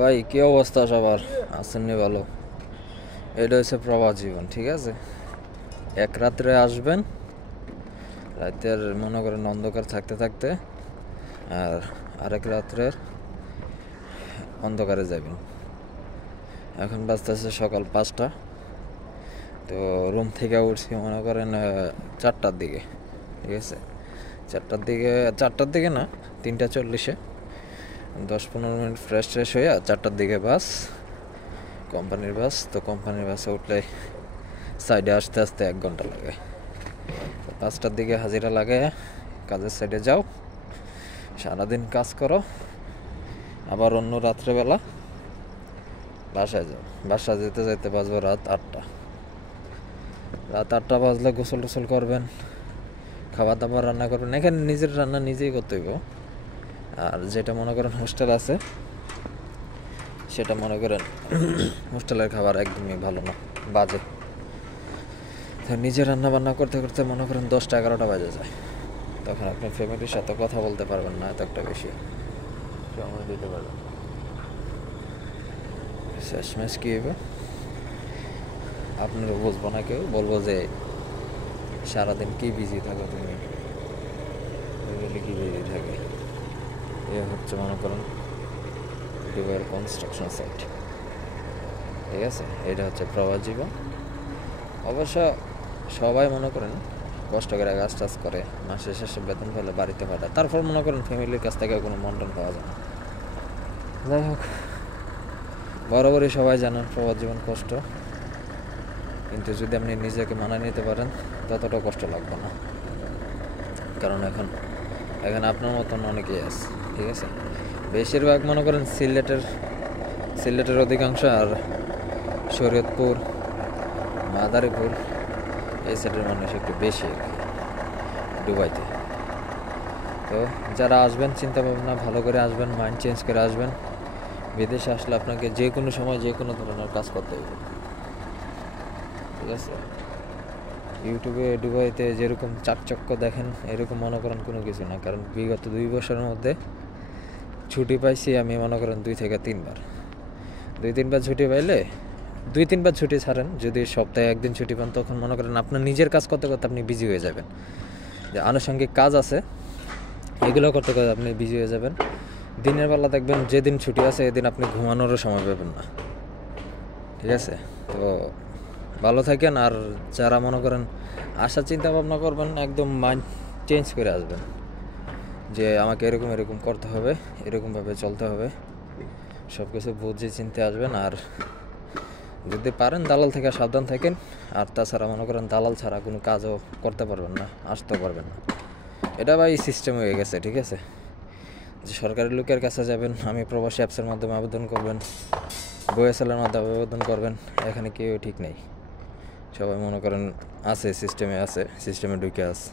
ভাই কি অবস্থা সবার? আসেননি ভালো? এটা হচ্ছে প্রবাস জীবন, ঠিক আছে। এক রাত্রে আসবেন, রাতের মনে করেন অন্ধকার থাকতে থাকতে, আর আরেক রাত্রের অন্ধকারে যাবেন। এখন বাজতেছে সকাল 5টা। তো রুম থেকে উঠছি মনে করেন 4টার দিকে, ঠিক আছে। 4টার দিকে না, 3টা 40-এ। 10-15 মিনিট ফ্রেশ ট্রেশ হয়ে 4টার দিকে বাস, কোম্পানির বাস। তো কোম্পানির বাসে উঠলে সাইডে আসতে আসতে 1 ঘন্টা লাগে। 5টার দিকে হাজিরা লাগে, কাজের সাইডে যাও, সারাদিন কাজ করো, আবার অন্য রাত্রেবেলা বাসায় যাও। বাসা যেতে যেতে বাজবে রাত 8টা। রাত 8টা বাজলে গোসল টোসল করবেন, খাবার দাবার রান্না করবেন। এখানে নিজের রান্না নিজেই করতে হইব। আর যেটা মনে করেন হোস্টেল আছে, সেটা মনে করেন হোস্টেলের খাবার একদমই ভালো না, বাজে। তো নিজে রান্না বান্না করতে করতে মনে করেন 10টা 11টা বাজে যায়। তখন আপনি ফ্যামিলির সাথে কথা বলতে পারবেন না, এত একটা বেশি সময় দিতে পারবেন। শেষমেশ কী হবে, আপনারও বুঝবো না, কেউ বলবো যে সারাদিন কি বিজি থাকো তুমি, ফ্যামিলি কি বিজি থাকে। এ হচ্ছে মনে করেন দুবাইয়ের কনস্ট্রাকশন সাইট, ঠিক আছে। এটা হচ্ছে প্রবাস জীবন। অবশ্য সবাই মনে করেন কষ্ট করে কাজ টাজ করে, মাসের শেষে বেতন পেলে বাড়িতে পাঠায়, তারপর মনে করেন ফ্যামিলির কাছ থেকে কোনো মন্ডন পাওয়া যায় না। যাই হোক, বরাবরই সবাই জানেন প্রবাস জীবন কষ্ট, কিন্তু যদি আপনি নিজেকে মানায় নিতে পারেন ততটা কষ্ট লাগবে না। কারণ এখানে আপনার মতন অনেকেই আছে, ঠিক আছে। বেশিরভাগ মনে করেন সিলেটের অধিকাংশ, আর শরীয়তপুর, মাদারীপুর এই সাইডের মানুষ একটু বেশি আর কি দুবাইতে। তো যারা আসবেন চিন্তা ভাবনা ভালো করে আসবেন, মাইন্ড চেঞ্জ করে আসবেন। বিদেশে আসলে আপনাকে যে কোনো সময় যে কোনো ধরনের কাজ করতে হবে, ঠিক আছে। ইউটিউবে দুবাইতে যেরকম চাকচক্য দেখেন, এরকম মনে করেন কোনো কিছু না। কারণ বিগত 2 বছরের মধ্যে ছুটি পাইছি আমি মনে করেন 2 থেকে 3বার। 2-3বার ছুটি পাইলে, 2-3বার ছুটি ছাড়েন, যদি সপ্তাহে একদিন ছুটি পান, তখন মনে করেন আপনার নিজের কাজ করতে করতে আপনি বিজি হয়ে যাবেন। যে আনুষঙ্গিক কাজ আছে এগুলো করতে করতে আপনি বিজি হয়ে যাবেন। দিনের বেলা দেখবেন যেদিন ছুটি আছে এদিন আপনি ঘুমানোরও সময় পাবেন না, ঠিক আছে। তো ভালো থাকেন। আর যারা মনে করেন আসার চিন্তা ভাবনা করবেন, একদম মাইন্ড চেঞ্জ করে আসবেন যে আমাকে এরকম এরকম করতে হবে, এরকমভাবে চলতে হবে, সব কিছু বুঝে চিনতে আসবেন। আর যদি পারেন দালাল থেকে সাবধান থাকেন। আর তাছাড়া মনে করেন দালাল ছাড়া কোনো কাজও করতে পারবেন না, আসতেও পারবেন না। এটা ভাই সিস্টেম হয়ে গেছে, ঠিক আছে। যে সরকারি লোকের কাছে যাবেন, আমি প্রবাসী অ্যাপসের মাধ্যমে আবেদন করবেন, বইএসএলের মাধ্যমে আবেদন করবেন, এখানে কেউ ঠিক নেই। সবাই মনে করেন আছে, সিস্টেমে ঢুকে আছে।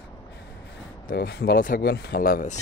তো ভালো থাকবেন, আল্লাহ হাফেজ।